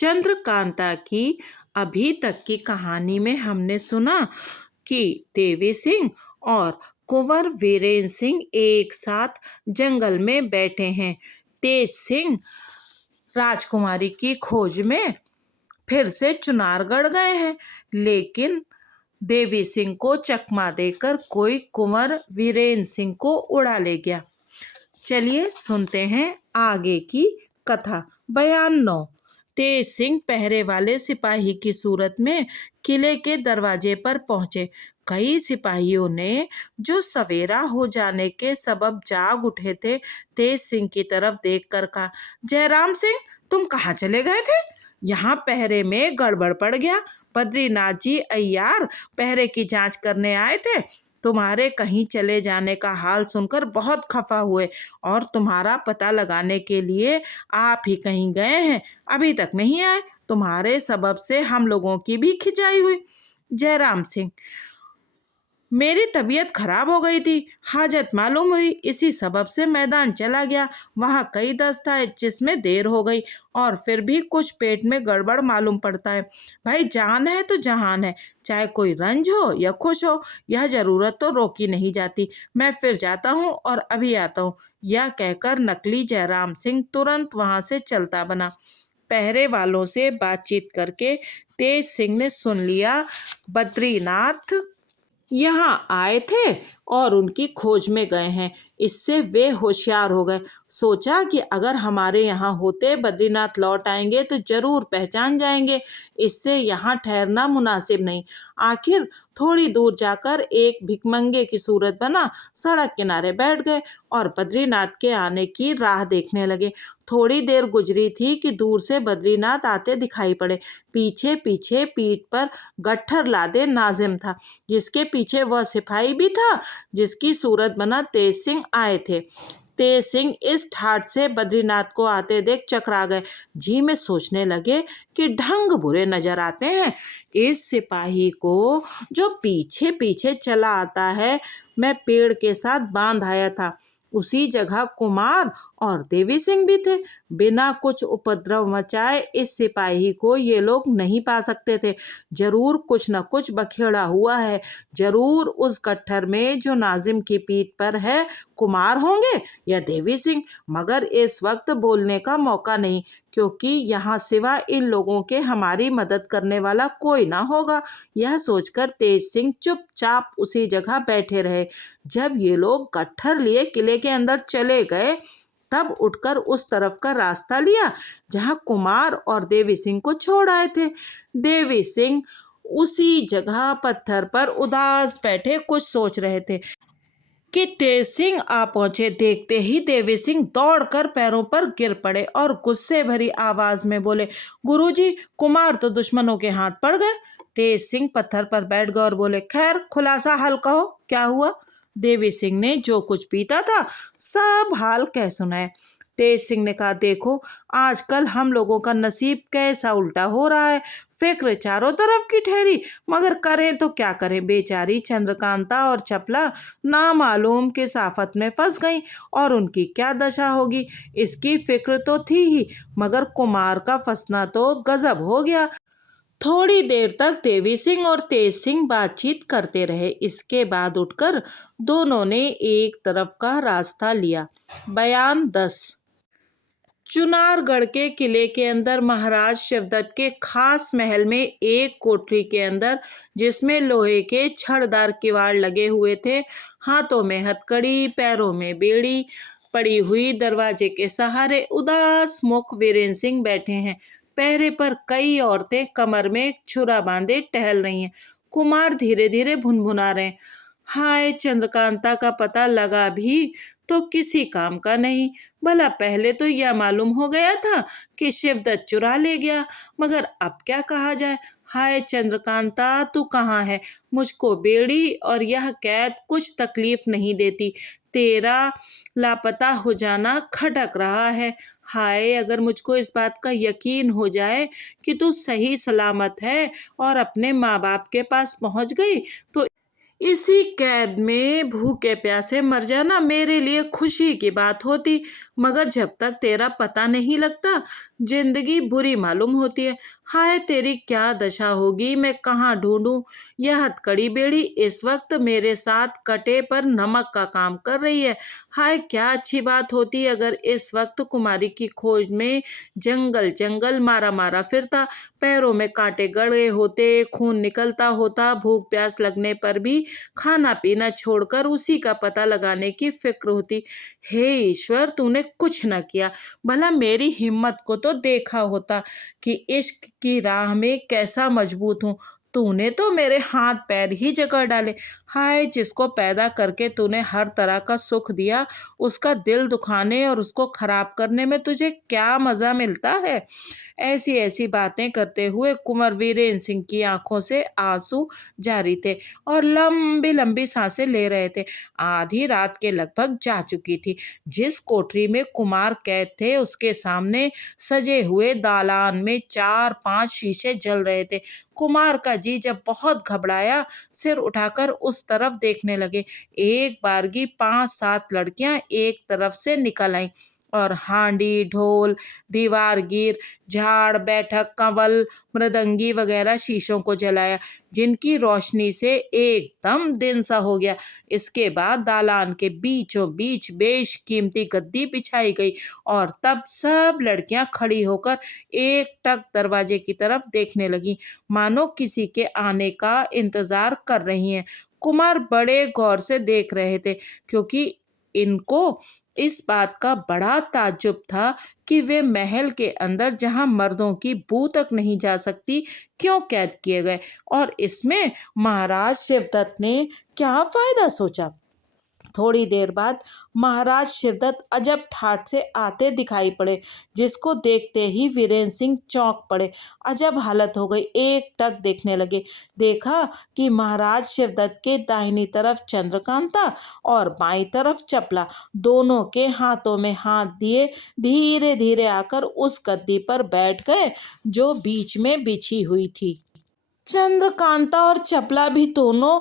चंद्रकांता की अभी तक की कहानी में हमने सुना कि देवी सिंह और कुंवर वीरेंद्र सिंह एक साथ जंगल में बैठे हैं। तेज सिंह राजकुमारी की खोज में फिर से चुनारगढ़ गए हैं, लेकिन देवी सिंह को चकमा देकर कोई कुंवर वीरेंद्र सिंह को उड़ा ले गया। चलिए सुनते हैं आगे की कथा। बयान 9। तेज सिंह पहरे वाले सिपाही की सूरत में किले के दरवाजे पर पहुंचे। कई सिपाहियों ने, जो सवेरा हो जाने के सबब जाग उठे थे, तेज सिंह की तरफ देखकर कहा, जयराम सिंह, तुम कहाँ चले गए थे? यहाँ पहरे में गड़बड़ पड़ गया। बद्रीनाथ जी अय्यार पहरे की जांच करने आए थे। तुम्हारे कहीं चले जाने का हाल सुनकर बहुत खफा हुए और तुम्हारा पता लगाने के लिए आप ही कहीं गए हैं, अभी तक नहीं आए। तुम्हारे सबब से हम लोगों की भी खिंचाई हुई। जयराम सिंह, मेरी तबीयत खराब हो गई थी, हाजत मालूम हुई, इसी सबब से मैदान चला गया। वहाँ कई दस्त आए जिसमें देर हो गई और फिर भी कुछ पेट में गड़बड़ मालूम पड़ता है। भाई, जान है तो जहान है, चाहे कोई रंज हो या खुश हो, यह जरूरत तो रोकी नहीं जाती। मैं फिर जाता हूँ और अभी आता हूँ। यह कहकर नकली जयराम सिंह तुरंत वहाँ से चलता बना। पहरे वालों से बातचीत करके तेज सिंह ने सुन लिया बद्रीनाथ यहाँ आए थे और उनकी खोज में गए हैं। इससे वे होशियार हो गए। सोचा कि अगर हमारे यहाँ होते, बद्रीनाथ लौट आएंगे तो जरूर पहचान जाएंगे। इससे यहाँ ठहरना मुनासिब नहीं। आखिर थोड़ी दूर जाकर एक भिखमंगे की सूरत बना सड़क किनारे बैठ गए और बद्रीनाथ के आने की राह देखने लगे। थोड़ी देर गुजरी थी कि दूर से बद्रीनाथ आते दिखाई पड़े। पीछे पीछे पीठ पर गट्ठर लादे नाजिम था, जिसके पीछे वह सिपाही भी था जिसकी सूरत बना तेज सिंह आए थे। तेज सिंह इस ठाट से बद्रीनाथ को आते देख चकरा गए। जी में सोचने लगे कि ढंग बुरे नजर आते हैं। इस सिपाही को जो पीछे पीछे चला आता है, मैं पेड़ के साथ बांध आया था। उसी जगह कुमार और देवी सिंह भी थे। बिना कुछ उपद्रव मचाए इस सिपाही को ये लोग नहीं पा सकते थे। जरूर कुछ न कुछ बखेड़ा हुआ है। जरूर उस गट्ठर में जो नाजिम की पीठ पर है कुमार होंगे या देवी सिंह। मगर इस वक्त बोलने का मौका नहीं, क्योंकि यहाँ सिवा इन लोगों के हमारी मदद करने वाला कोई ना होगा। यह सोचकर तेज सिंह चुपचाप उसी जगह बैठे रहे। जब ये लोग गट्ठर लिए किले के अंदर चले गए, तब उठकर उस तरफ का रास्ता लिया जहां कुमार और देवी सिंह को छोड़ आए थे। देवी सिंह उसी जगह पत्थर पर उदास बैठे कुछ सोच रहे थे कि तेज सिंह आ पहुंचे। देखते ही देवी सिंह दौड़कर पैरों पर गिर पड़े और गुस्से भरी आवाज में बोले, गुरुजी, कुमार तो दुश्मनों के हाथ पड़ गए। तेज सिंह पत्थर पर बैठ गए और बोले, खैर, खुलासा हाल कहो, क्या हुआ? देवी सिंह ने जो कुछ पीता था सब हाल कह सुनाए। तेज सिंह ने कहा, देखो, आजकल हम लोगों का नसीब कैसा उल्टा हो रहा है। फिक्र चारों तरफ की ठहरी, मगर करें तो क्या करें। बेचारी चंद्रकांता और चपला नामालूम किस आफत में फंस गई और उनकी क्या दशा होगी, इसकी फिक्र तो थी ही, मगर कुमार का फंसना तो गजब हो गया। थोड़ी देर तक देवी सिंह और तेज सिंह बातचीत करते रहे। इसके बाद उठकर दोनों ने एक तरफ का रास्ता लिया। बयान 10। चुनारगढ़ के किले के अंदर महाराज शिवदत्त के खास महल में एक कोठरी के अंदर, जिसमें लोहे के छड़दार किवाड़ लगे हुए थे, हाथों में हथकड़ी, पैरों में बेड़ी पड़ी हुई, दरवाजे के सहारे उदास मुख वीरेंद्र सिंह बैठे हैं। पहरे पर कई औरतें कमर में छुरा बांधे टहल रही हैं। कुमार धीरे धीरे भुनभुना रहे हैं, हाय, चंद्रकांता का पता लगा भी तो किसी काम का नहीं। भला पहले तो यह मालूम हो गया था कि शिवदत्त चुरा ले गया, मगर अब क्या कहा जाए। हाय चंद्रकांता, तू कहाँ है? मुझको बेड़ी और यह कैद कुछ तकलीफ नहीं देती। तेरा लापता हो जाना खटक रहा है। हाय, अगर मुझको इस बात का यकीन हो जाए कि तू सही सलामत है और अपने माँ बाप के पास पहुँच गई, तो इसी कैद में भूखे प्यासे मर जाना मेरे लिए खुशी की बात होती, मगर जब तक तेरा पता नहीं लगता जिंदगी बुरी मालूम होती है। हाय तेरी क्या दशा होगी, मैं कहाँ ढूंढूं। यह हथकड़ी बेड़ी इस वक्त मेरे साथ कटे पर नमक का काम कर रही है। हाय क्या अच्छी बात होती अगर इस वक्त कुमारी की खोज में जंगल जंगल मारा मारा फिरता, पैरों में कांटे गड़े होते, खून निकलता होता, भूख प्यास लगने पर भी खाना पीना छोड़कर उसी का पता लगाने की फिक्र होती। हे ईश्वर तूने कुछ न किया, भला मेरी हिम्मत को तो देखा होता कि इश्क की राह में कैसा मजबूत हूँ। तूने तो मेरे हाथ पैर ही जकड़ डाले। हाय जिसको पैदा करके तूने हर तरह का सुख दिया, उसका दिल दुखाने और उसको खराब करने में तुझे क्या मजा मिलता है। ऐसी ऐसी बातें करते हुए कुंवर वीरेंद्र सिंह की आंखों से आंसू जारी थे और लंबी लंबी सांसें ले रहे थे। आधी रात के लगभग जा चुकी थी। जिस कोठरी में कुमार कैद थे उसके सामने सजे हुए दालान में 4-5 शीशे जल रहे थे। कुमार का जी जब बहुत घबराया, सिर उठाकर उस तरफ देखने लगे। एक बारगी 5-7 लड़कियां एक तरफ से निकल आईं और हांडी ढोल दीवार गिर झाड़ बैठक कंवल मृदंगी वगैरह शीशों को जलाया, जिनकी रोशनी से एकदम दिन सा हो गया। इसके बाद दालान के बीचों बीच बेशकीमती गद्दी बिछाई गई और तब सब लड़कियां खड़ी होकर एक टक दरवाजे की तरफ देखने लगी, मानो किसी के आने का इंतजार कर रही हैं। कुमार बड़े गौर से देख रहे थे, क्योंकि इनको इस बात का बड़ा ताज्जुब था कि वे महल के अंदर जहां मर्दों की बू तक नहीं जा सकती, क्यों कैद किए गए। और इसमें महाराज शिवदत्त ने क्या फायदा सोचा। थोड़ी देर बाद महाराज शिवदत्त अजब ठाठ से आते दिखाई पड़े, जिसको देखते ही वीरेंद्र सिंह चौंक पड़े। अजब हालत हो गई, एक टक देखने लगे। देखा कि महाराज शिवदत्त के दाहिनी तरफ चंद्रकांता और बाईं तरफ चपला, दोनों के हाथों में हाथ दिए धीरे धीरे आकर उस गद्दी पर बैठ गए जो बीच में बिछी हुई थी। चंद्रकांता और चपला भी दोनों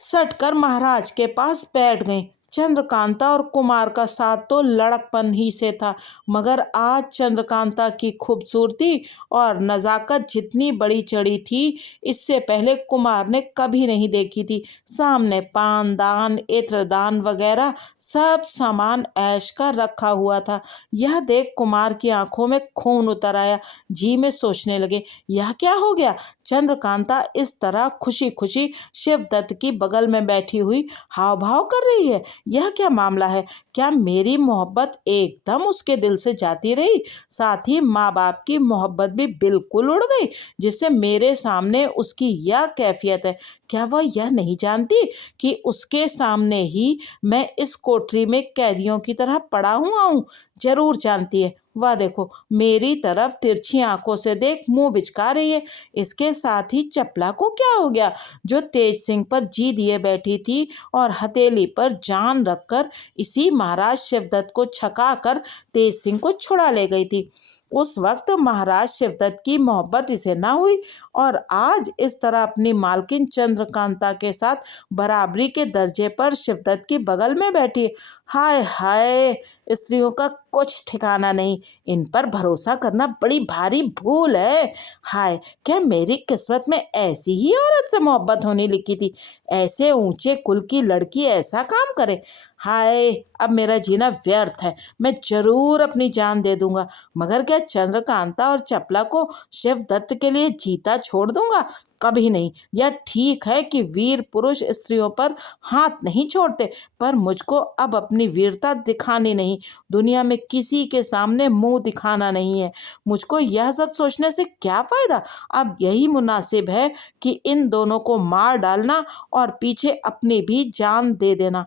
सटकर महाराज के पास बैठ गईं। चंद्रकांता और कुमार का साथ तो लड़कपन ही से था, मगर आज चंद्रकांता की खूबसूरती और नजाकत जितनी बड़ी चढ़ी थी, इससे पहले कुमार ने कभी नहीं देखी थी। सामने पान दान इत्र दान वगैरह सब सामान ऐश का रखा हुआ था। यह देख कुमार की आंखों में खून उतर आया। जी में सोचने लगे, यह क्या हो गया। चंद्रकांता इस तरह खुशी खुशी शिवदत्त की बगल में बैठी हुई हाव भाव कर रही है, यह क्या मामला है। क्या मेरी मोहब्बत एकदम उसके दिल से जाती रही, साथ ही माँ बाप की मोहब्बत भी बिल्कुल उड़ गई, जिससे मेरे सामने उसकी यह कैफियत है। क्या वह यह नहीं जानती कि उसके सामने ही मैं इस कोठरी में कैदियों की तरह पड़ा हुआ हूँ। जरूर जानती है। वह देखो मेरी तरफ तिरछी आंखों से देख मुंह बिचका रही है। इसके साथ ही चपला को क्या हो गया, जो तेज सिंह पर जी दिए बैठी थी और हथेली पर जान रखकर इसी महाराज शिवदत्त को छका कर तेज सिंह को छुड़ा ले गई थी। उस वक्त महाराज शिवदत्त की मोहब्बत इसे ना हुई और आज इस तरह अपनी मालकिन चंद्रकांता के साथ बराबरी के दर्जे पर शिवदत्त की बगल में बैठी। हाय हाय, स्त्रियों का कुछ ठिकाना नहीं, इन पर भरोसा करना बड़ी भारी भूल है। हाय, क्या मेरी किस्मत में ऐसी ही औरत से मोहब्बत होने लिखी थी। ऐसे ऊंचे कुल की लड़की ऐसा काम करे। हाय, अब मेरा जीना व्यर्थ है। मैं जरूर अपनी जान दे दूंगा, मगर क्या चंद्रकांता और चपला को शिवदत्त के लिए जीता छोड़ दूंगा। कभी नहीं। यह ठीक है कि वीर पुरुष स्त्रियों पर हाथ नहीं छोड़ते, पर मुझको अब अपनी वीरता दिखानी नहीं, दुनिया में किसी के सामने मुंह दिखाना नहीं है। मुझको यह सब सोचने से क्या फायदा। अब यही मुनासिब है कि इन दोनों को मार डालना और पीछे अपनी भी जान दे देना।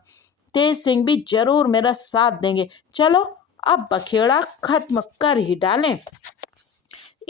तेज सिंह भी जरूर मेरा साथ देंगे। चलो अब बखेड़ा खत्म कर ही डालें।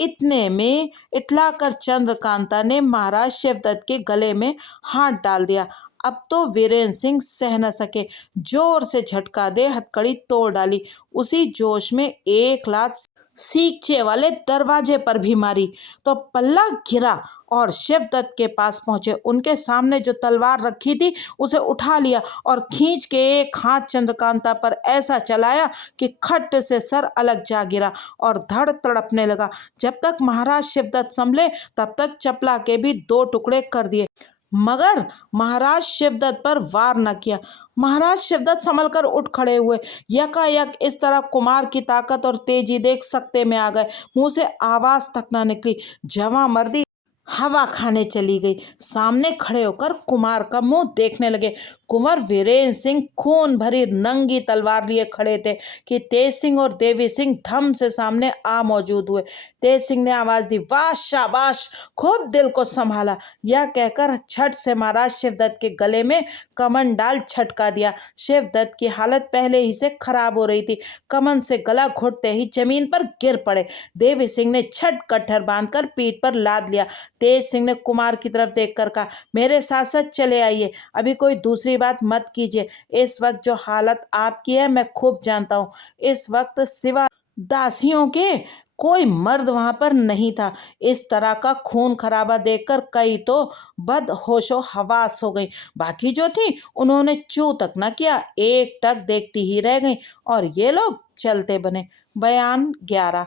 इतने में इटलाकर चंद्रकांता ने महाराज शिवदत्त के गले में हाथ डाल दिया। अब तो वीरेंद्र सिंह सह न सके, जोर से झटका दे हथकड़ी तोड़ डाली। उसी जोश में एक लात सीखचे वाले दरवाजे पर भी मारी तो पल्ला गिरा और शिवदत्त के पास पहुंचे। उनके सामने जो तलवार रखी थी उसे उठा लिया और खींच के एक हाथ चंद्रकांता पर ऐसा चलाया कि खट से सर अलग जा गिरा और धड़ तड़पने लगा। जब तक महाराज शिवदत्त संभले तब तक चपला के भी 2 टुकड़े कर दिए, मगर महाराज शिवदत्त पर वार न किया। महाराज शिवदत्त संभल कर उठ खड़े हुए। यकायक इस तरह कुमार की ताकत और तेजी देख सकते में आ गए। मुंह से आवाज तक न निकली। जवां मर्दी हवा खाने चली गई। सामने खड़े होकर कुमार का मुंह देखने लगे। कुंवर वीरेंद्र सिंह खून भरी नंगी तलवार लिए खड़े थे कि तेज सिंह और देवी सिंह धम से सामने आ मौजूद हुए। तेज सिंह ने आवाज दी, वाह शाबाश, खूब दिल को संभाला। यह कहकर छट से महाराज शिवदत्त के गले में कमन डाल छटका दिया। शिवदत्त की हालत पहले ही से खराब हो रही थी। कमन से गला घोटते ही जमीन पर गिर पड़े। देवी सिंह ने छट कट्ठर बांधकर पीठ पर लाद लिया। तेज सिंह ने कुमार की तरफ देखकर कहा, मेरे साथ साथ चले आइए, अभी कोई दूसरी बात मत कीजिए। इस वक्त जो हालत आपकी है मैं खूब जानता हूँ। इस वक्त सिवा दासियों के कोई मर्द वहां पर नहीं था। इस तरह का खून खराबा देखकर कई तो बदहोशो हवास हो गई। बाकी जो थी उन्होंने चू तक न किया, एक टक देखती ही रह गई और ये लोग चलते बने। बयान 11।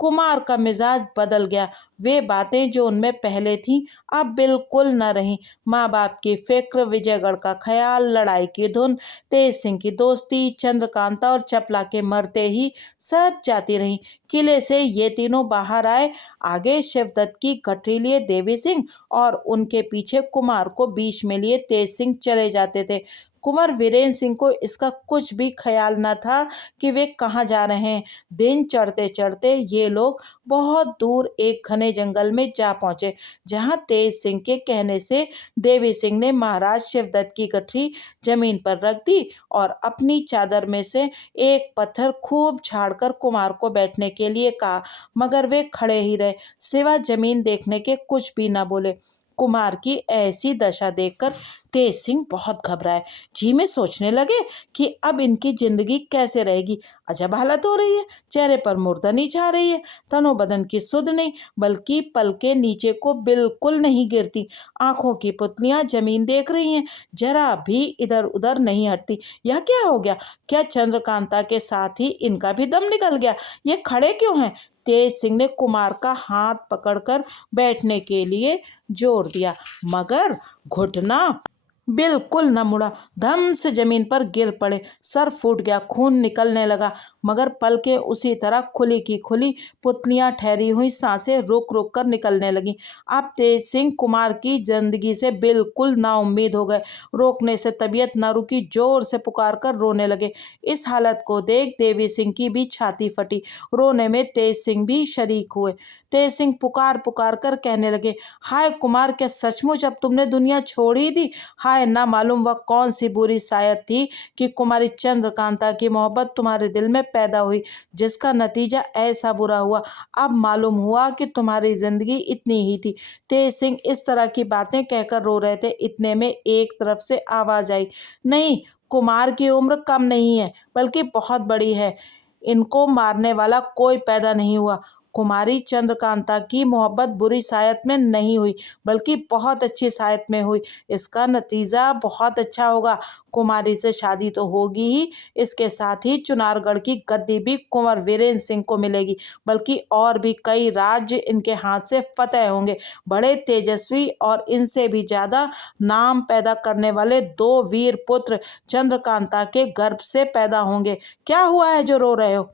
कुमार का मिजाज बदल गया। वे बातें जो उनमें पहले थीं अब बिल्कुल न रहीं। माँ बाप की फिक्र, विजयगढ़ का ख्याल, लड़ाई की धुन, तेज सिंह की दोस्ती, चंद्रकांता और चपला के मरते ही सब जाती रहीं। किले से ये तीनों बाहर आए। आगे शिवदत्त की गठरी लिए देवी सिंह और उनके पीछे कुमार को बीच में लिए तेज सिंह चले जाते थे। कुंवर वीरेंद्र सिंह को इसका कुछ भी ख्याल न था कि वे कहाँ जा रहे हैं। दिन चढ़ते चढ़ते ये लोग बहुत दूर एक घने जंगल में जा पहुंचे, जहां तेज सिंह के कहने से देवी सिंह ने महाराज शिवदत्त की गठरी जमीन पर रख दी और अपनी चादर में से एक पत्थर खूब झाड़कर कुमार को बैठने के लिए कहा, मगर वे खड़े ही रहे, सिवा जमीन देखने के कुछ भी न बोले। कुमार की ऐसी दशा देखकर तेज सिंह बहुत घबराए। जी में सोचने लगे कि अब इनकी जिंदगी कैसे रहेगी। अजब हालत हो रही है। चेहरे पर मुर्दनी छा रही है। तनो बदन की सुध नहीं, बल्कि पलके नीचे को बिल्कुल नहीं गिरती। आंखों की पुतलियां जमीन देख रही हैं, जरा भी इधर उधर नहीं हटती। यह क्या हो गया? क्या चंद्रकांता के साथ ही इनका भी दम निकल गया? ये खड़े क्यों हैं? तेज सिंह ने कुमार का हाथ पकड़कर बैठने के लिए जोर दिया, मगर घुटना बिल्कुल न मुड़ा। धम से जमीन पर गिर पड़े। सर फूट गया, खून निकलने लगा, मगर पलकें उसी तरह खुली की खुली, पुतलियां ठहरी हुई सांसें रुक रुक कर निकलने लगी। अब तेज सिंह कुमार की जिंदगी से बिल्कुल नाउम्मीद हो गए। रोकने से तबीयत न रुकी, जोर से पुकार कर रोने लगे। इस हालत को देख देवी सिंह की भी छाती फटी। रोने में तेज सिंह भी शरीक हुए। तेज सिंह पुकार पुकार कर कहने लगे, हाय कुमार, क्या सचमुच अब तुमने दुनिया छोड़ ही दी? हाय, ना मालूम वह कौन सी बुरी सायत थी कि कुमारी चंद्रकांता की मोहब्बत तुम्हारे दिल में पैदा हुई, जिसका नतीजा ऐसा बुरा हुआ। अब मालूम हुआ कि तुम्हारी जिंदगी इतनी ही थी। तेज सिंह इस तरह की बातें कहकर रो रहे थे। इतने में एक तरफ से आवाज आई, नहीं, कुमार की उम्र कम नहीं है, बल्कि बहुत बड़ी है। इनको मारने वाला कोई पैदा नहीं हुआ। कुमारी चंद्रकांता की मोहब्बत बुरी सायत में नहीं हुई, बल्कि बहुत अच्छी सायत में हुई। इसका नतीजा बहुत अच्छा होगा। कुमारी से शादी तो होगी ही, इसके साथ ही चुनारगढ़ की गद्दी भी कुंवर वीरेंद्र सिंह को मिलेगी, बल्कि और भी कई राज्य इनके हाथ से फतेह होंगे। बड़े तेजस्वी और इनसे भी ज्यादा नाम पैदा करने वाले 2 वीर पुत्र चंद्रकांता के गर्भ से पैदा होंगे। क्या हुआ है जो रो रहे हो?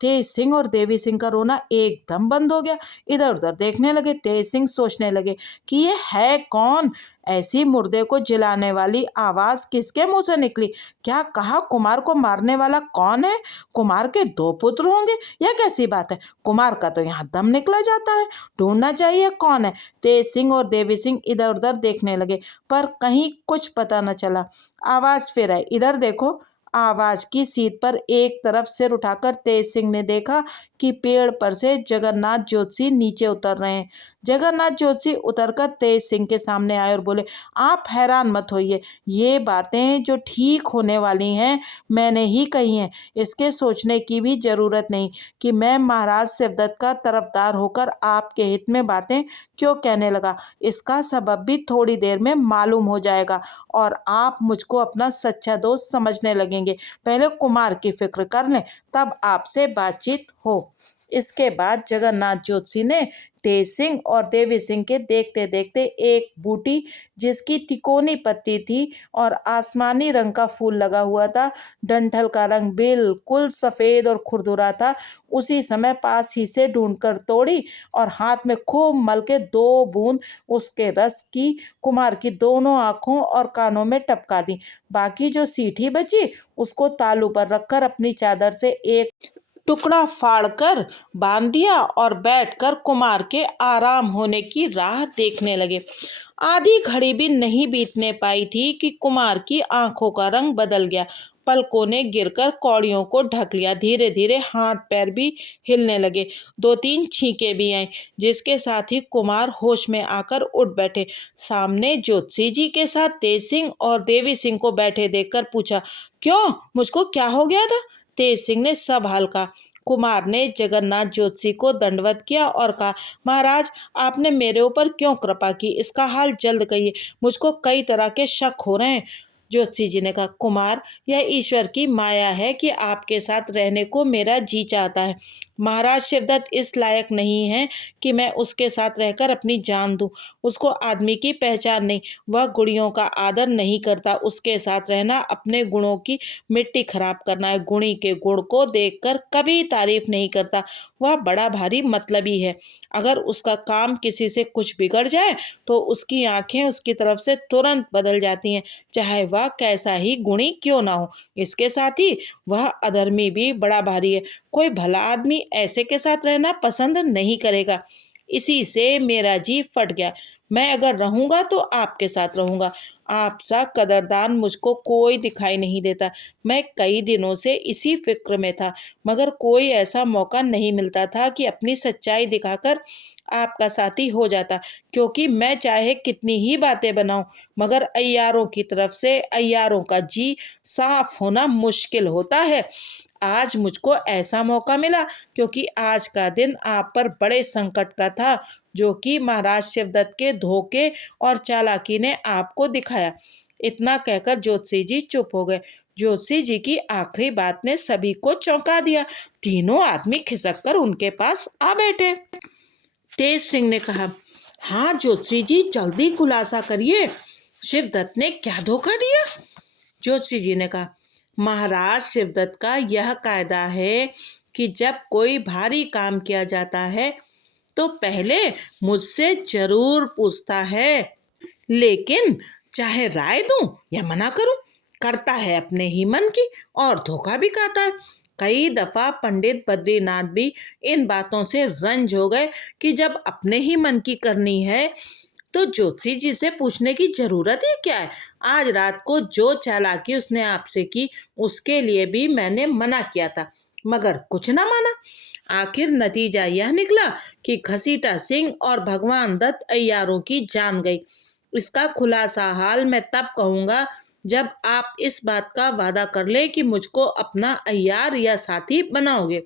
तेज सिंह और देवी सिंह का रोना एकदम बंद हो गया। इधर उधर देखने लगे। तेज सिंह सोचने लगे कि ये है कौन? ऐसी मुर्दे को जिलाने वाली आवाज किसके मुंह से निकली? क्या कहा? कुमार को मारने वाला कौन है? कुमार के 2 पुत्र होंगे? यह कैसी बात है? कुमार का तो यहाँ दम निकला जाता है। ढूंढना चाहिए कौन है। तेज सिंह और देवी सिंह इधर उधर देखने लगे, पर कहीं कुछ पता न चला। आवाज फिर आई, इधर देखो। आवाज की सीध पर एक तरफ सिर उठाकर तेज सिंह ने देखा कि पेड़ पर से जगन्नाथ जोशी नीचे उतर रहे हैं। जगन्नाथ जोशी उतरकर तेज सिंह के सामने आए और बोले, आप हैरान मत होइए, ये बातें जो ठीक होने वाली हैं मैंने ही कही हैं। इसके सोचने की भी जरूरत नहीं कि मैं महाराज शिवदत्त का तरफदार होकर आपके हित में बातें क्यों कहने लगा। इसका सबब भी थोड़ी देर में मालूम हो जाएगा और आप मुझको अपना सच्चा दोस्त समझने लगेंगे। पहले कुमार की फिक्र कर लें, तब आपसे बातचीत हो। इसके बाद जगन्नाथ जोशी ने तेज सिंह और देवी सिंह के देखते देखते एक बूटी जिसकी तिकोनी पत्ती थी और आसमानी रंग का फूल लगा हुआ था, डंठल का रंग बिल्कुल सफेद और खुरदुरा था, उसी समय पास ही से ढूंढकर तोड़ी और हाथ में खूब मल के 2 बूंद उसके रस की कुमार की दोनों आंखों और कानों में टपका दी। बाकी जो सीठी बची उसको तालू पर रखकर अपनी चादर से एक टुकड़ा फाड़कर बांध दिया और बैठकर कुमार के आराम होने की राह देखने लगे। आधी घड़ी भी नहीं बीतने पाई थी कि कुमार की आंखों का रंग बदल गया, पलकों ने गिरकर कौड़ियों को ढक लिया, धीरे धीरे हाथ पैर भी हिलने लगे, 2-3 छींके भी आई, जिसके साथ ही कुमार होश में आकर उठ बैठे। सामने ज्योतिषी जी के साथ तेज सिंह और देवी सिंह को बैठे देखकर पूछा, क्यों, मुझको क्या हो गया था? तेज सिंह ने सब हाल कहा। कुमार ने जगन्नाथ जोशी को दंडवत किया और कहा, महाराज, आपने मेरे ऊपर क्यों कृपा की, इसका हाल जल्द कहिए, मुझको कई तरह के शक हो रहे हैं। ज्योतिषी जी ने कहा, कुमार, यह ईश्वर की माया है कि आपके साथ रहने को मेरा जी चाहता है। महाराज शिवदत्त इस लायक नहीं है कि मैं उसके साथ रहकर अपनी जान दूं। उसको आदमी की पहचान नहीं, वह गुणियों का आदर नहीं करता। उसके साथ रहना अपने गुणों की मिट्टी खराब करना है। गुणी के गुण को देखकर कभी तारीफ नहीं करता। वह बड़ा भारी मतलबी है। अगर उसका काम किसी से कुछ बिगड़ जाए तो उसकी आंखें उसकी तरफ से तुरंत बदल जाती हैं, चाहे वह कैसा ही गुणी क्यों ना हो। इसके साथ ही वह अधर्मी भी बड़ा भारी है। कोई भला आदमी ऐसे के साथ रहना पसंद नहीं करेगा। इसी से मेरा जी फट गया। मैं अगर रहूंगा तो आपके साथ रहूंगा। आप सा कदरदान मुझको कोई दिखाई नहीं देता। मैं कई दिनों से इसी फिक्र में था, मगर कोई ऐसा मौका नहीं मिलता था कि अपनी सच्चाई दिखाकर आपका साथी हो जाता, क्योंकि मैं चाहे कितनी ही बातें बनाऊं, मगर अय्यारों की तरफ से अय्यारों का जी साफ होना मुश्किल होता है। आज मुझको ऐसा मौका मिला क्योंकि आज का दिन आप पर बड़े संकट का था, जो कि महाराज शिवदत्त के धोखे और चालाकी ने आपको दिखाया। इतना कहकर ज्योतिषी जी चुप हो गए। ज्योतिषी जी की आखिरी बात ने सभी को चौंका दिया। तीनों आदमी खिसक कर उनके पास आ बैठे। तेज सिंह ने कहा, हाँ ज्योतिषी जी, जल्दी खुलासा करिए, शिवदत्त ने क्या धोखा दिया? ज्योतिषी जी ने कहा, महाराज शिवदत्त का यह कायदा है कि जब कोई भारी काम किया जाता है तो पहले मुझसे जरूर पूछता है, लेकिन चाहे राय दूं या मना करूं, करता है अपने ही मन की और धोखा भी खाता है। कई दफा पंडित बद्रीनाथ भी इन बातों से रंज हो गए कि जब अपने ही मन की करनी है तो ज्योतिषी जी से पूछने की जरूरत ही क्या है। आज रात को जो चालाकी उसने आपसे की उसके लिए भी मैंने मना किया था, मगर कुछ ना माना। आखिर नतीजा यह निकला कि घसीटा सिंह और भगवान दत्त अय्यारों की जान गई। इसका खुलासा हाल मैं तब कहूँगा जब आप इस बात का वादा कर ले कि मुझको अपना अय्यार या साथी बनाओगे।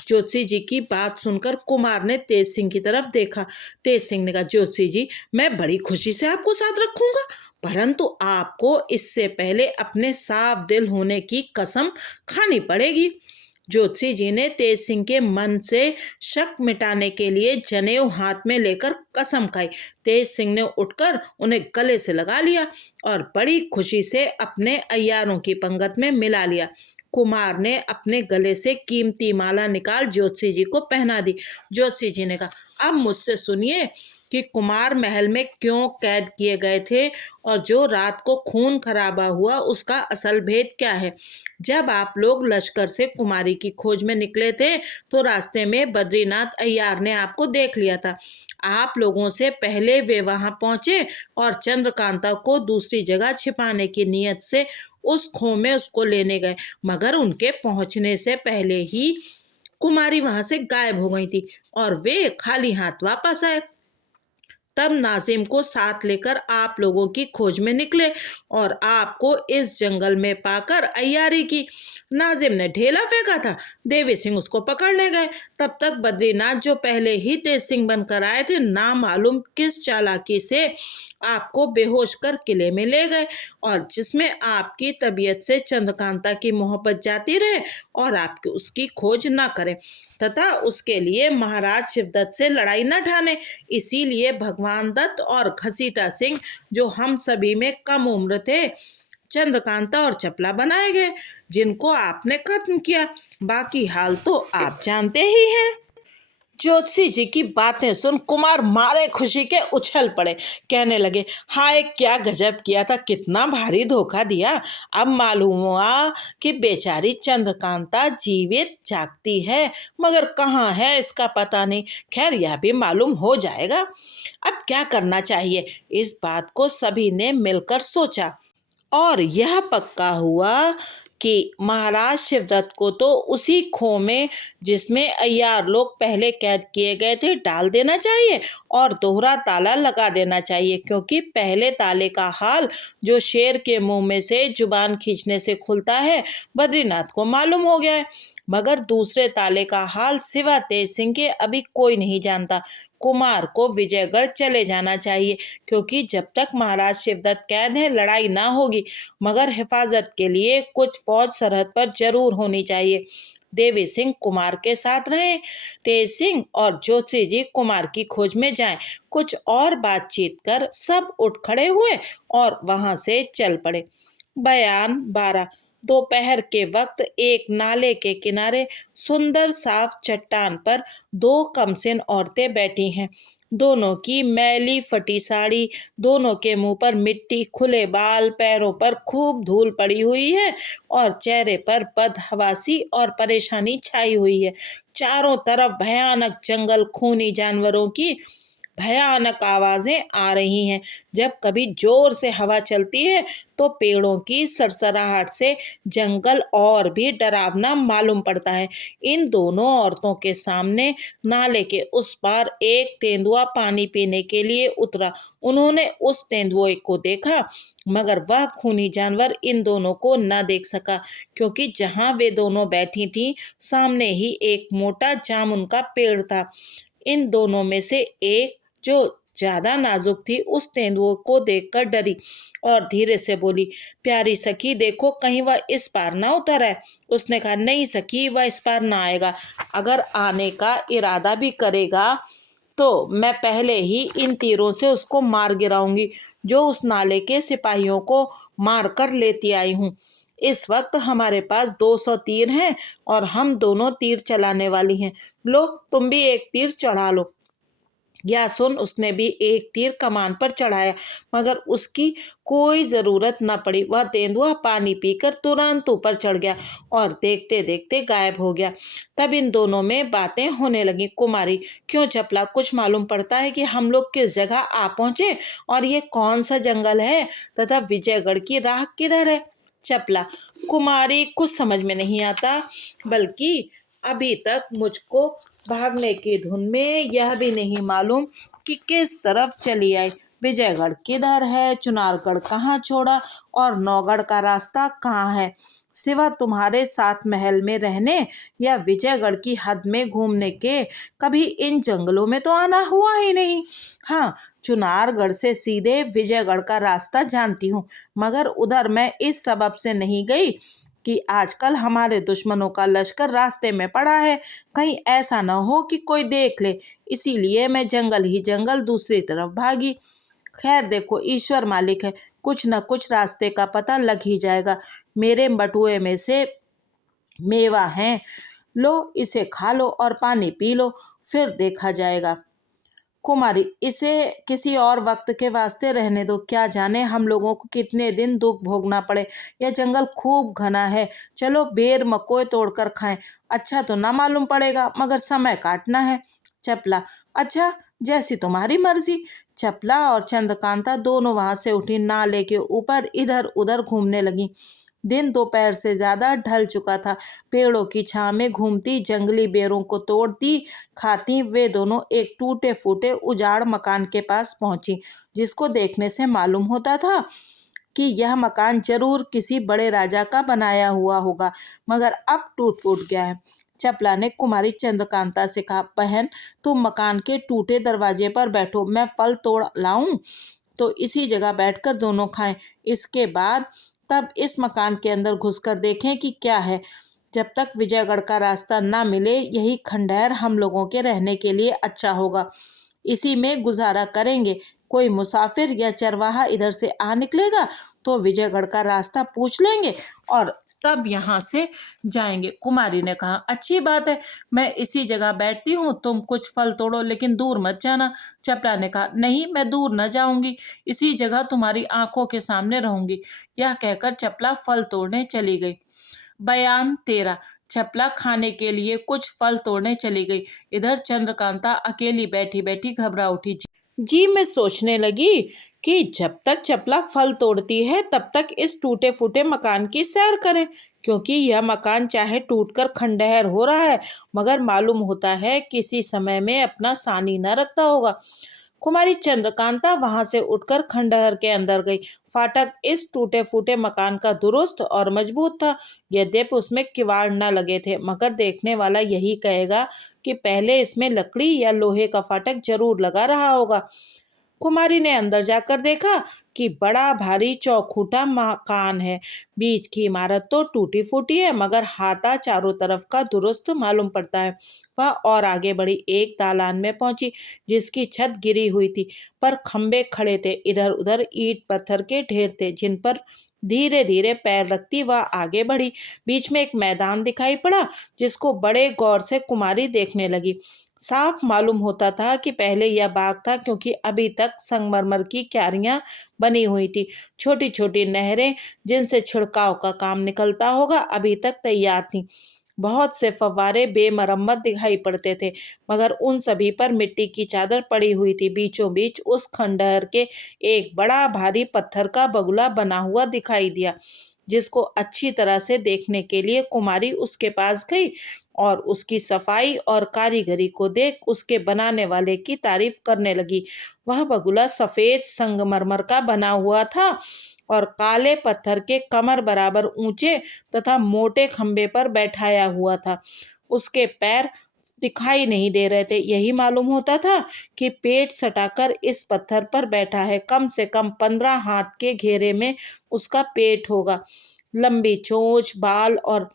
ज्योतिषी जी की बात सुनकर कुमार ने तेज सिंह की तरफ देखा। तेज सिंह ने कहा, ज्योतिषी जी, मैं बड़ी खुशी से आपको साथ रखूंगा, परंतु आपको इससे पहले अपने साफ दिल होने की कसम खानी पड़ेगी। ज्योतिषी जी ने तेज सिंह के मन से शक मिटाने के लिए जनेऊ हाथ में लेकर कसम खाई। तेज सिंह ने उठकर उन्हें गले से लगा लिया और बड़ी खुशी से अपने अय्यारों की पंगत में मिला लिया। कुमार ने अपने गले से कीमती माला निकाल ज्योतिषी जी को पहना दी। ज्योतिषी जी ने कहा, अब मुझसे सुनिए कि कुमार महल में क्यों कैद किए गए थे और जो रात को खून खराबा हुआ उसका असल भेद क्या है। जब आप लोग लश्कर से कुमारी की खोज में निकले थे तो रास्ते में बद्रीनाथ अय्यार ने आपको देख लिया था। आप लोगों से पहले वे वहां पहुंचे और चंद्रकांता को दूसरी जगह छिपाने की नीयत से उस खो में उसको लेने गए, मगर उनके पहुंचने से पहले ही कुमारी वहां से गायब हो गई थी और वे खाली हाथ वापस आए। तब नाजिम को साथ लेकर आप लोगों की खोज में निकले और आपको इस जंगल में पाकर अय्यारी की। नाजिम ने ढेला फेंका था, देवी सिंह उसको पकड़ने गए। तब तक बद्रीनाथ, जो पहले ही तेज सिंह बनकर आए थे, ना मालूम किस चालाकी से आपको बेहोश कर किले में ले गए, और जिसमें आपकी तबीयत से चंद्रकांता की मोहब्बत जाती रहे और आपकी उसकी खोज न करें, तथा उसके लिए महाराज शिवदत्त से लड़ाई न ठाने। इसीलिए भगवान दत्त और घसीटा सिंह, जो हम सभी में कम उम्र थे, चंद्रकांता और चपला बनाए गए, जिनको आपने खत्म किया। बाकी हाल तो आप जानते ही हैं। ज्योतिषी जी की बातें सुन कुमार मारे खुशी के उछल पड़े। कहने लगे, हाय क्या गजब किया था, कितना भारी धोखा दिया। अब मालूम हुआ कि बेचारी चंद्रकांता जीवित जागती है, मगर कहाँ है इसका पता नहीं। खैर यह भी मालूम हो जाएगा। अब क्या करना चाहिए, इस बात को सभी ने मिलकर सोचा और यह पक्का हुआ कि महाराज शिवदत्त को तो उसी खो में, जिसमें अय्यार लोग पहले कैद किए गए थे, डाल देना चाहिए और दोहरा ताला लगा देना चाहिए, क्योंकि पहले ताले का हाल, जो शेर के मुंह में से जुबान खींचने से खुलता है, बद्रीनाथ को मालूम हो गया है, मगर दूसरे ताले का हाल सिवा तेज सिंह के अभी कोई नहीं जानता। कुमार को विजयगढ़ चले जाना चाहिए, क्योंकि जब तक महाराज शिवदत्त कैद हैं लड़ाई ना होगी, मगर हिफाजत के लिए कुछ फौज सरहद पर जरूर होनी चाहिए। देवी सिंह कुमार के साथ रहें, तेज सिंह और ज्योतिषी जी कुमार की खोज में जाएं। कुछ और बातचीत कर सब उठ खड़े हुए और वहां से चल पड़े। बयान 12। दोपहर के वक्त एक नाले के किनारे सुंदर साफ चट्टान पर दो कमसिन औरतें बैठी हैं। दोनों की मैली फटी साड़ी, दोनों के मुंह पर मिट्टी, खुले बाल, पैरों पर खूब धूल पड़ी हुई है और चेहरे पर बदहवासी और परेशानी छाई हुई है। चारों तरफ भयानक जंगल, खूनी जानवरों की भयानक आवाजें आ रही हैं। जब कभी जोर से हवा चलती है तो पेड़ों की सरसराहट से जंगल और भी डरावना मालूम पड़ता है। इन दोनों औरतों के सामने नाले के उस पार एक तेंदुआ पानी पीने के लिए उतरा। उन्होंने उस तेंदुए को देखा, मगर वह खूनी जानवर इन दोनों को न देख सका, क्योंकि जहां वे दोनों बैठी थीं सामने ही एक मोटा जामुन का पेड़ था। इन दोनों में से एक, जो ज्यादा नाजुक थी, उस तेंदुए को देखकर डरी और धीरे से बोली, प्यारी सखी देखो कहीं वह इस पार ना उतर है। उसने कहा, नहीं सखी, वह इस पार ना आएगा। अगर आने का इरादा भी करेगा तो मैं पहले ही इन तीरों से उसको मार गिराऊंगी, जो उस नाले के सिपाहियों को मार कर लेती आई हूँ। इस वक्त हमारे पास 200 तीर हैं और हम दोनों तीर चलाने वाली हैं। लो तुम भी एक तीर चढ़ा लो। या सुन, उसने भी एक तीर कमान पर चढ़ाया, मगर उसकी कोई जरूरत न पड़ी। वह तेंदुआ पानी पीकर तुरंत ऊपर चढ़ गया और देखते देखते गायब हो गया। तब इन दोनों में बातें होने लगी। कुमारी, क्यों चपला, कुछ मालूम पड़ता है कि हम लोग किस जगह आ पहुंचे और ये कौन सा जंगल है तथा विजयगढ़ की राह किधर है? चपला, कुमारी, कुछ समझ में नहीं आता, बल्कि अभी तक मुझको भागने की धुन में यह भी नहीं मालूम कि किस तरफ चली आई। विजयगढ़ किधर है, चुनारगढ़ कहाँ छोड़ा और नौगढ़ का रास्ता कहाँ है? सिवा तुम्हारे साथ महल में रहने या विजयगढ़ की हद में घूमने के कभी इन जंगलों में तो आना हुआ ही नहीं। हाँ, चुनारगढ़ से सीधे विजयगढ़ का रास्ता जानती हूँ, मगर उधर मैं इस सबब से नहीं गई कि आजकल हमारे दुश्मनों का लश्कर रास्ते में पड़ा है, कहीं ऐसा न हो कि कोई देख ले। इसीलिए मैं जंगल ही जंगल दूसरी तरफ भागी। खैर देखो, ईश्वर मालिक है, कुछ न कुछ रास्ते का पता लग ही जाएगा। मेरे बटुए में से मेवा है, लो इसे खा लो और पानी पी लो, फिर देखा जाएगा। कुमारी, इसे किसी और वक्त के वास्ते रहने दो। क्या जाने हम लोगों को कितने दिन दुख भोगना पड़े। यह जंगल खूब घना है, चलो बेर मकोए तोड़कर खाएं। अच्छा तो ना मालूम पड़ेगा, मगर समय काटना है। चपला, अच्छा जैसी तुम्हारी मर्जी। चपला और चंद्रकांता दोनों वहां से उठी, नाले के ऊपर इधर उधर घूमने लगी। दिन दोपहर से ज्यादा ढल चुका था। पेड़ों की छांव में घूमती, जंगली बेरों को तोड़ती खाती वे दोनों एक टूटे फूटे उजाड़ मकान के पास पहुंची, जिसको देखने से मालूम होता था कि यह मकान जरूर किसी बड़े राजा का बनाया हुआ होगा, मगर अब टूट फूट गया है। चपला ने कुमारी चंद्रकांता से कहा, बहन तुम मकान के टूटे दरवाजे पर बैठो, मैं फल तोड़ लाऊं तो इसी जगह बैठकर दोनों खाएं। इसके बाद तब इस मकान के अंदर घुसकर देखें कि क्या है। जब तक विजयगढ़ का रास्ता ना मिले यही खंडहर हम लोगों के रहने के लिए अच्छा होगा, इसी में गुजारा करेंगे। कोई मुसाफिर या चरवाहा इधर से आ निकलेगा तो विजयगढ़ का रास्ता पूछ लेंगे और तब यहाँ से जाएंगे। कुमारी ने कहा, अच्छी बात है, मैं इसी जगह बैठती हूँ, तुम कुछ फल तोड़ो लेकिन दूर मत जाना। चपला ने कहा, नहीं मैं दूर न जाऊंगी, इसी जगह तुम्हारी आंखों के सामने रहूंगी। यह कहकर चपला फल तोड़ने चली गई। बयान 13। चपला खाने के लिए कुछ फल तोड़ने चली गई। इधर चंद्रकांता अकेली बैठी बैठी घबरा उठी। जी मैं सोचने लगी कि जब तक चपला फल तोड़ती है तब तक इस टूटे फूटे मकान की सैर करें, क्योंकि यह मकान चाहे टूटकर खंडहर हो रहा है मगर मालूम होता है किसी समय में अपना सानी न रखता होगा। कुमारी चंद्रकांता वहां से उठकर खंडहर के अंदर गई। फाटक इस टूटे फूटे मकान का दुरुस्त और मजबूत था, यद्यपि उसमें किवाड़ न लगे थे, मगर देखने वाला यही कहेगा कि पहले इसमें लकड़ी या लोहे का फाटक जरूर लगा रहा होगा। कुमारी ने अंदर जाकर देखा कि बड़ा भारी चौखूटा मकान है। बीच की इमारत तो टूटी फूटी है मगर हाता चारों तरफ का दुरुस्त मालूम पड़ता है। वह और आगे बढ़ी, एक दालान में पहुंची जिसकी छत गिरी हुई थी पर खंबे खड़े थे। इधर उधर ईंट पत्थर के ढेर थे जिन पर धीरे धीरे पैर रखती वह आगे बढ़ी। बीच में एक मैदान दिखाई पड़ा जिसको बड़े गौर से कुमारी देखने लगी। साफ मालूम होता था कि पहले यह बाग था, क्योंकि अभी तक संगमरमर की क्यारियां बनी हुई थी। छोटी छोटी नहरें जिनसे छिड़काव का काम निकलता होगा अभी तक तैयार थीं। बहुत से फव्वारे बेमरम्मत दिखाई पड़ते थे मगर उन सभी पर मिट्टी की चादर पड़ी हुई थी। बीचों बीच उस खंडहर के एक बड़ा भारी पत्थर का बगुला बना हुआ दिखाई दिया, जिसको अच्छी तरह से देखने के लिए कुमारी उसके पास गई और उसकी सफाई और कारीगरी को देख उसके बनाने वाले की तारीफ करने लगी। वह बगुला सफेद संगमरमर का बना हुआ था और काले पत्थर के कमर बराबर ऊंचे तथा मोटे खंबे पर बैठाया हुआ था। उसके पैर दिखाई नहीं दे रहे थे। यही मालूम होता था कि पेट सटाकर इस पत्थर पर बैठा है। कम से कम 15 हाथ के घेरे में उसका पेट होगा। लंबी चोंच, बाल और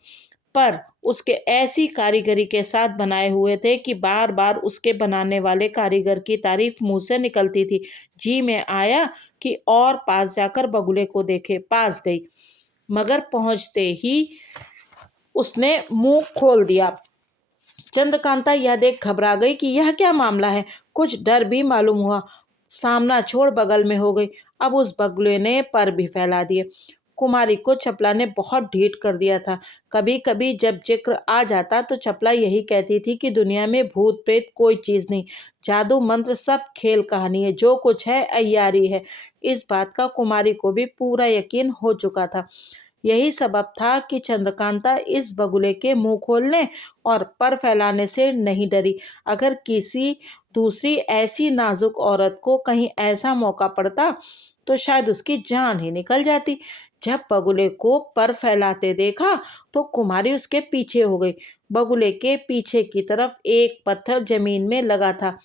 पर उसके ऐसी कारीगरी के साथ बनाए हुए थे कि बार बार उसके बनाने वाले कारीगर की तारीफ मुंह से निकलती थी। जी में आया कि और पास जाकर बगुले को देखे। पास गई मगर पहुंचते ही उसने मुंह खोल दिया। चंद्रकांता यह देख घबरा गई कि यह क्या मामला है। कुछ डर भी मालूम हुआ। सामना छोड़ बगल में हो गई। अब उस बगुले ने पर भी फैला दिए। कुमारी को चपला ने बहुत ढीठ कर दिया था। कभी कभी जब जिक्र आ जाता तो चपला यही कहती थी कि दुनिया में भूत प्रेत कोई चीज नहीं, जादू मंत्र सब खेल कहानी है, जो कुछ है अय्यारी है। इस बात का कुमारी को भी पूरा यकीन हो चुका था। यही सबब था कि चंद्रकांता इस बगुले के मुंह खोलने और पर फैलाने से नहीं डरी। अगर किसी दूसरी ऐसी नाजुक औरत को कहीं ऐसा मौका पड़ता तो शायद उसकी जान ही निकल जाती। जब बगुले को पर फैलाते देखा तो कुमारी उसके पीछे हो गई। बगुले के पीछे की तरफ एक पत्थर जमीन में लगा था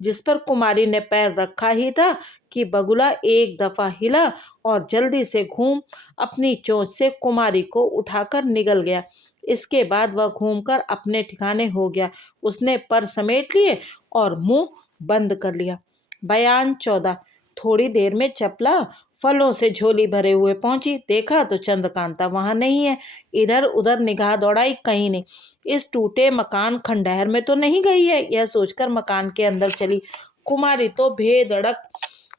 जिस पर कुमारी ने पैर रखा ही था कि बगुला एक दफा हिला और जल्दी से घूम अपनी चोंच से कुमारी को उठाकर निगल गया। इसके बाद वह घूमकर अपने ठिकाने हो गया। उसने पर समेट लिए और मुंह बंद कर लिया। बयान 14। थोड़ी देर में चपला फलों से झोली भरे हुए पहुंची। देखा तो चंद्रकांता वहां नहीं है। इधर उधर निगाह दौड़ाई, कहीं नहीं। इस टूटे मकान खंडहर में तो नहीं गई है, यह सोचकर मकान के अंदर चली। कुमारी तो बेधड़क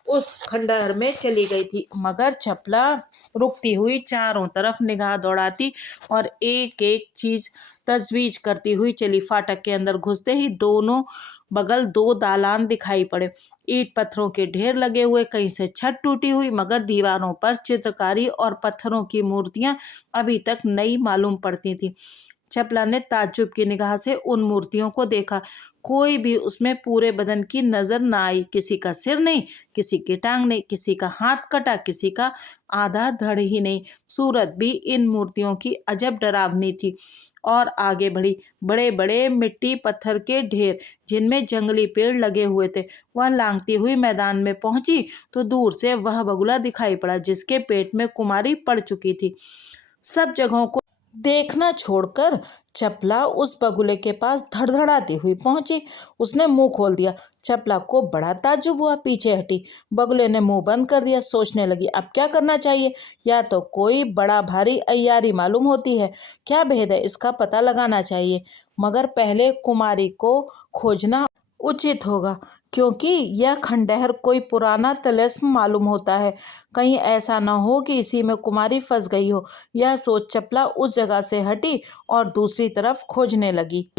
उस खंडहर में चली गई थी मगर चपला रुकती हुई चारों तरफ निगाह दौड़ाती और एक एक चीज तजवीज करती हुई चली। फाटक के अंदर घुसते ही दोनों बगल 2 दालान दिखाई पड़े, ईंट पत्थरों के ढेर लगे हुए, कहीं से छत टूटी हुई, मगर दीवारों पर चित्रकारी और पत्थरों की मूर्तियां अभी तक नई मालूम पड़ती थी। चपला ने ताज्जुब की निगाह से उन मूर्तियों को देखा। कोई भी उसमें पूरे बदन की नजर न आई। किसी का सिर नहीं, किसी की टांग नहीं, किसी का हाथ कटा, किसी का आधा धड़ ही नहीं। सूरत भी इन मूर्तियों की अजब डरावनी थी और आगे बढ़ी। बड़े बड़े मिट्टी पत्थर के ढेर जिनमें जंगली पेड़ लगे हुए थे। वह लांघती हुई मैदान में पहुंची तो दूर से वह बगुला दिखाई पड़ा जिसके पेट में कुमारी पड़ चुकी थी। सब जगहों को देखना छोड़कर चपला उस बगुले के पास धड़धड़ाती हुई पहुंची। उसने मुंह खोल दिया। चपला को बड़ा ताज्जुब हुआ, पीछे हटी। बगुले ने मुंह बंद कर दिया। सोचने लगी, अब क्या करना चाहिए। या तो कोई बड़ा भारी अय्यारी मालूम होती है, क्या भेद है, इसका पता लगाना चाहिए, मगर पहले कुमारी को खोजना उचित होगा, क्योंकि यह खंडहर कोई पुराना तिलिस्म मालूम होता है। कहीं ऐसा न हो कि इसी में कुमारी फंस गई हो। यह सोच चपला उस जगह से हटी और दूसरी तरफ खोजने लगी।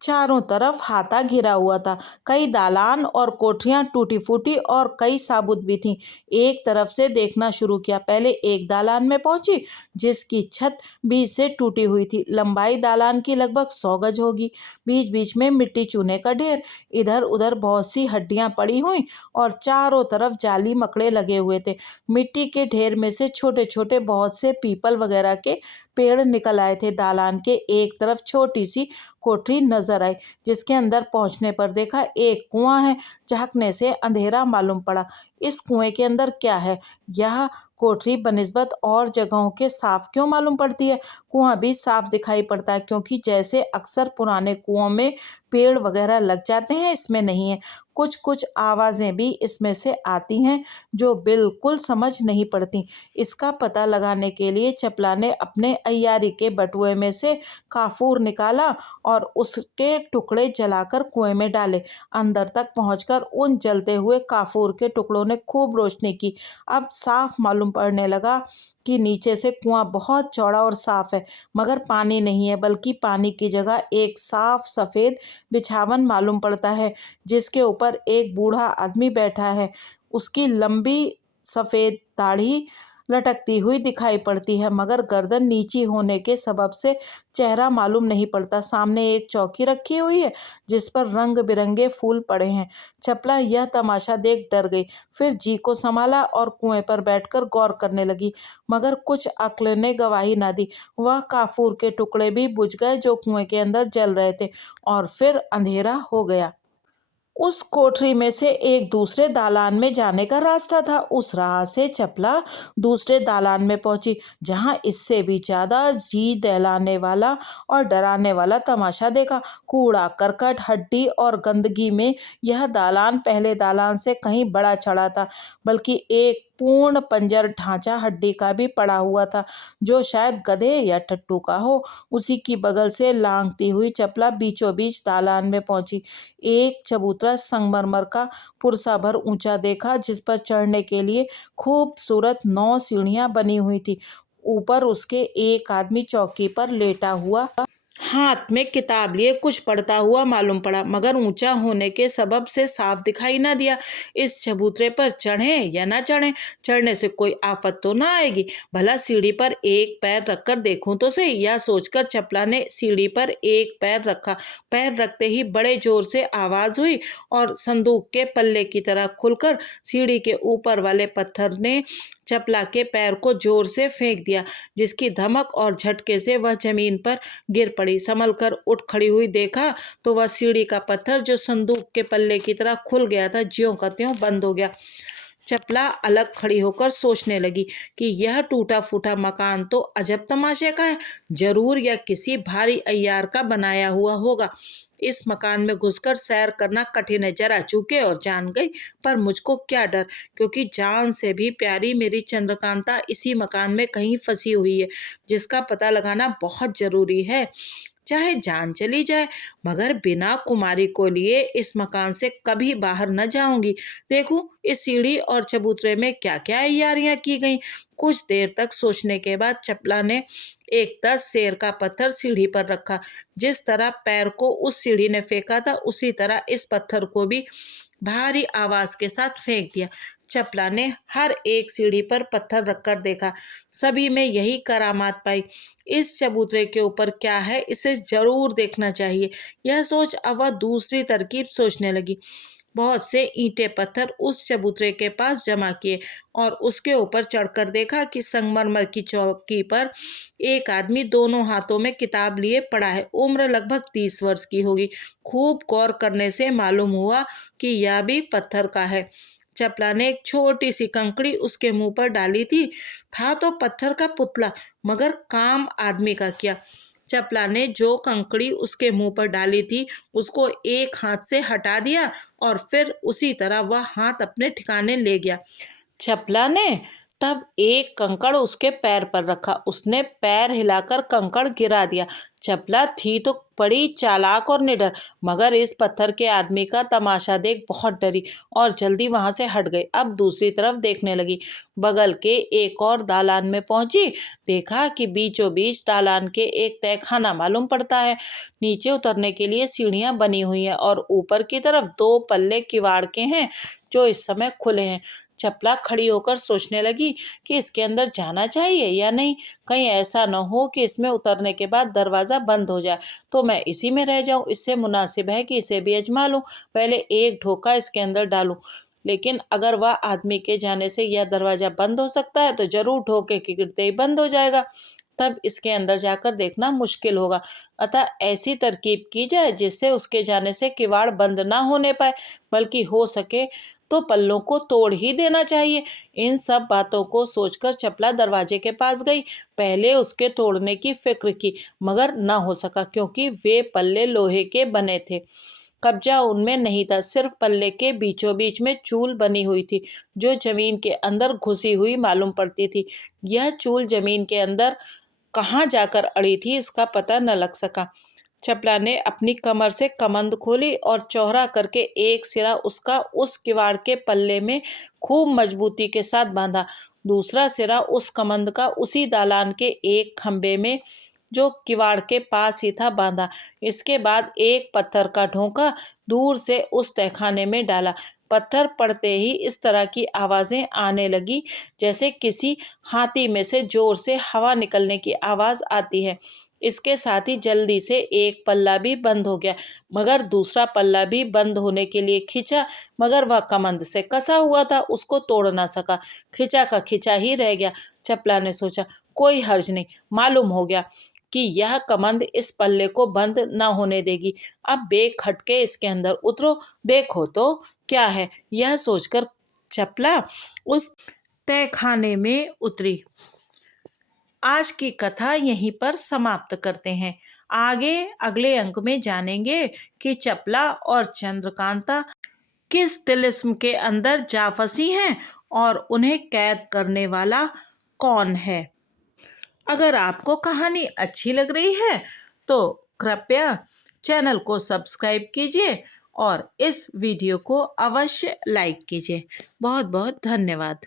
चारों तरफ हाथा घिरा हुआ था। कई दालान और कोठरियां टूटी फूटी और कई साबुत भी थीं। एक तरफ से देखना शुरू किया। पहले एक दालान में पहुंची जिसकी छत बीच से टूटी हुई थी। लंबाई दालान की लगभग 100 गज होगी। बीच बीच में मिट्टी चूने का ढेर, इधर उधर बहुत सी हड्डियां पड़ी हुई और चारों तरफ जाली मकड़े लगे हुए थे। मिट्टी के ढेर में से छोटे छोटे बहुत से पीपल वगैरह के पेड़ निकल आए थे। दालान के एक तरफ छोटी सी कोठरी नजर आई जिसके अंदर पहुंचने पर देखा एक कुआं है। झांकने से अंधेरा मालूम पड़ा। इस कुएं के अंदर क्या है? यह कोठरी बनिस्बत और जगहों के साफ क्यों मालूम पड़ती है? कुआं भी साफ दिखाई पड़ता है, क्योंकि जैसे अक्सर पुराने कुओं में पेड़ वगैरह लग जाते हैं, इसमें नहीं है। कुछ कुछ आवाजें भी इसमें से आती हैं जो बिल्कुल समझ नहीं पड़ती। इसका पता लगाने के लिए चपला ने अपने अय्यारी के बटुए में से काफूर निकाला और उसके टुकड़े जलाकर कुएं में डाले। अंदर तक पहुंचकर उन जलते हुए काफूर के टुकड़ों ने खूब रोशनी की। अब साफ मालूम पड़ने लगा कि नीचे से कुआं बहुत चौड़ा और साफ है, मगर पानी नहीं है, बल्कि पानी की जगह एक साफ सफेद बिछावन मालूम पड़ता है जिसके ऊपर एक बूढ़ा आदमी बैठा है। उसकी लंबी सफेद दाढ़ी लटकती हुई दिखाई पड़ती है, मगर गर्दन नीची होने के सबब से चेहरा मालूम नहीं पड़ता। सामने एक चौकी रखी हुई है जिस पर रंग बिरंगे फूल पड़े हैं। चपला यह तमाशा देख डर गई। फिर जी को संभाला और कुएं पर बैठकर गौर करने लगी, मगर कुछ अक्ल ने गवाही न दी। वह काफूर के टुकड़े भी बुझ गए जो कुएं के अंदर जल रहे थे और फिर अंधेरा हो गया। उस कोठरी में से एक दूसरे दालान में जाने का रास्ता था। उस राह से चपला दूसरे दालान में पहुंची, जहां इससे भी ज्यादा जी दहलाने वाला और डराने वाला तमाशा देखा। कूड़ा करकट, हड्डी और गंदगी में यह दालान पहले दालान से कहीं बड़ा चढ़ा था, बल्कि एक पूर्ण पंजर ढांचा हड्डी का भी पड़ा हुआ था, जो शायद गधे या टट्टू का हो। उसी की बगल से लांघती हुई चपला बीचों बीच दालान में पहुंची। एक चबूतरा संगमरमर का पुरसा भर ऊंचा देखा, जिस पर चढ़ने के लिए खूबसूरत 9 सीढ़ियां बनी हुई थी। ऊपर उसके एक आदमी चौकी पर लेटा हुआ हाथ में किताब लिए कुछ पढ़ता हुआ मालूम पड़ा, मगर ऊंचा होने के सबब से साफ दिखाई न दिया। इस चबूतरे पर चढ़े या न चढ़े, चढ़ने से कोई आफत तो ना आएगी। भला सीढ़ी पर एक पैर रखकर देखूं तो सही। यह सोचकर चपला ने सीढ़ी पर एक पैर रखा। पैर रखते ही बड़े जोर से आवाज हुई और संदूक के पल्ले की तरह खुलकर सीढ़ी के ऊपर वाले पत्थर ने चपला के पैर को जोर से फेंक दिया, जिसकी धमक और झटके से वह जमीन पर गिर पड़ी। संभल कर उठ खड़ी हुई देखा तो वह सीढ़ी का पत्थर जो संदूक के पल्ले की तरह खुल गया था, ज्यों का त्यों बंद हो गया। चपला अलग खड़ी होकर सोचने लगी कि यह टूटा फूटा मकान तो अजब तमाशे का है। जरूर यह किसी भारी अय्यार का बनाया हुआ होगा। इस मकान में घुसकर सैर करना कठिन है। जरा चूके और जान गई, पर मुझको क्या डर, क्योंकि जान से भी प्यारी मेरी चंद्रकांता इसी मकान में कहीं फंसी हुई है, जिसका पता लगाना बहुत जरूरी है। चाहे जान चली जाए, मगर बिना कुमारी को लिए इस मकान से कभी बाहर न जाऊंगी। देखो इस सीढ़ी और चबूतरे में क्या क्या अय्यारियां की गई। कुछ देर तक सोचने के बाद चपला ने एक 10 शेर का पत्थर सीढ़ी पर रखा। जिस तरह पैर को उस सीढ़ी ने फेंका था, उसी तरह इस पत्थर को भी भारी आवाज के साथ फेंक दिया। चपला ने हर एक सीढ़ी पर पत्थर रखकर देखा, सभी में यही करामात पाई। इस चबूतरे के ऊपर क्या है, इसे जरूर देखना चाहिए। यह सोच अब वह दूसरी तरकीब सोचने लगी। बहुत से ईंटे पत्थर उस चबूतरे के पास जमा किए और उसके ऊपर चढ़कर देखा कि संगमरमर की चौकी पर एक आदमी दोनों हाथों में किताब लिए पड़ा है। उम्र लगभग 30 वर्ष की होगी। खूब गौर करने से मालूम हुआ कि यह भी पत्थर का है। चपला ने एक छोटी सी कंकड़ी उसके मुंह पर डाली थी। था तो पत्थर का पुतला, मगर काम आदमी का किया। चपला ने जो कंकड़ी उसके मुंह पर डाली थी उसको एक हाथ से हटा दिया और फिर उसी तरह वह हाथ अपने ठिकाने ले गया। चपला ने तब एक कंकड़ उसके पैर पर रखा। उसने पैर हिलाकर कंकड़ गिरा दिया। चपला थी तो बड़ी चालाक और निडर, मगर इस पत्थर के आदमी का तमाशा देख बहुत डरी और जल्दी वहां से हट गई। अब दूसरी तरफ देखने लगी। बगल के एक और दालान में पहुंची। देखा कि बीचों बीच दालान के एक तहखाना मालूम पड़ता है। नीचे उतरने के लिए सीढ़ियां बनी हुई हैं और ऊपर की तरफ 2 पल्ले किवाड़ के हैं जो इस समय खुले हैं। चपला खड़ी होकर सोचने लगी कि इसके अंदर जाना चाहिए या नहीं। कहीं ऐसा न हो कि इसमें उतरने के बाद दरवाज़ा बंद हो जाए तो मैं इसी में रह जाऊं। इससे मुनासिब है कि इसे भी आजमा लूं। पहले एक ढोका इसके अंदर डालूं, लेकिन अगर वह आदमी के जाने से यह दरवाज़ा बंद हो सकता है तो जरूर ढोके के गिरते ही बंद हो जाएगा। तब इसके अंदर जाकर देखना मुश्किल होगा। अतः ऐसी तरकीब की जाए जिससे उसके जाने से किवाड़ बंद ना होने पाए, बल्कि हो सके तो पल्लों को तोड़ ही देना चाहिए। इन सब बातों को सोचकर चपला दरवाजे के पास गई। पहले उसके तोड़ने की फिक्र की, मगर ना हो सका क्योंकि वे पल्ले लोहे के बने थे। कब्जा उनमें नहीं था। सिर्फ पल्ले के बीचों बीच में चूल बनी हुई थी जो जमीन के अंदर घुसी हुई मालूम पड़ती थी। यह चूल जमीन के अंदर कहाँ जाकर अड़ी थी इसका पता न लग सका। चपला ने अपनी कमर से कमंद खोली और चौड़ा करके एक सिरा उसका उस किवाड़ के पल्ले में खूब मजबूती के साथ बांधा। दूसरा सिरा उस कमंद का उसी दालान के एक खंबे में जो किवाड़ के पास ही था बांधा। इसके बाद एक पत्थर का ढोंका दूर से उस तहखाने में डाला। पत्थर पड़ते ही इस तरह की आवाजें आने लगी जैसे किसी हाथी में से जोर से हवा निकलने की आवाज आती है। इसके साथ ही जल्दी से एक पल्ला भी बंद हो गया, मगर दूसरा पल्ला भी बंद होने के लिए खींचा, मगर वह कमंद से कसा हुआ था, उसको तोड़ ना सका। खिंचा का खिंचा ही रह गया। चपला ने सोचा कोई हर्ज नहीं, मालूम हो गया कि यह कमंद इस पल्ले को बंद न होने देगी। अब बेखटके इसके अंदर उतरो, देखो तो क्या है। यह सोचकर चपला उस तहखाने में उतरी। आज की कथा यहीं पर समाप्त करते हैं। आगे अगले अंक में जानेंगे कि चपला और चंद्रकांता किस तिलिस्म के अंदर जा फंसी हैं और उन्हें कैद करने वाला कौन है। अगर आपको कहानी अच्छी लग रही है तो कृपया चैनल को सब्सक्राइब कीजिए और इस वीडियो को अवश्य लाइक कीजिए। बहुत बहुत धन्यवाद।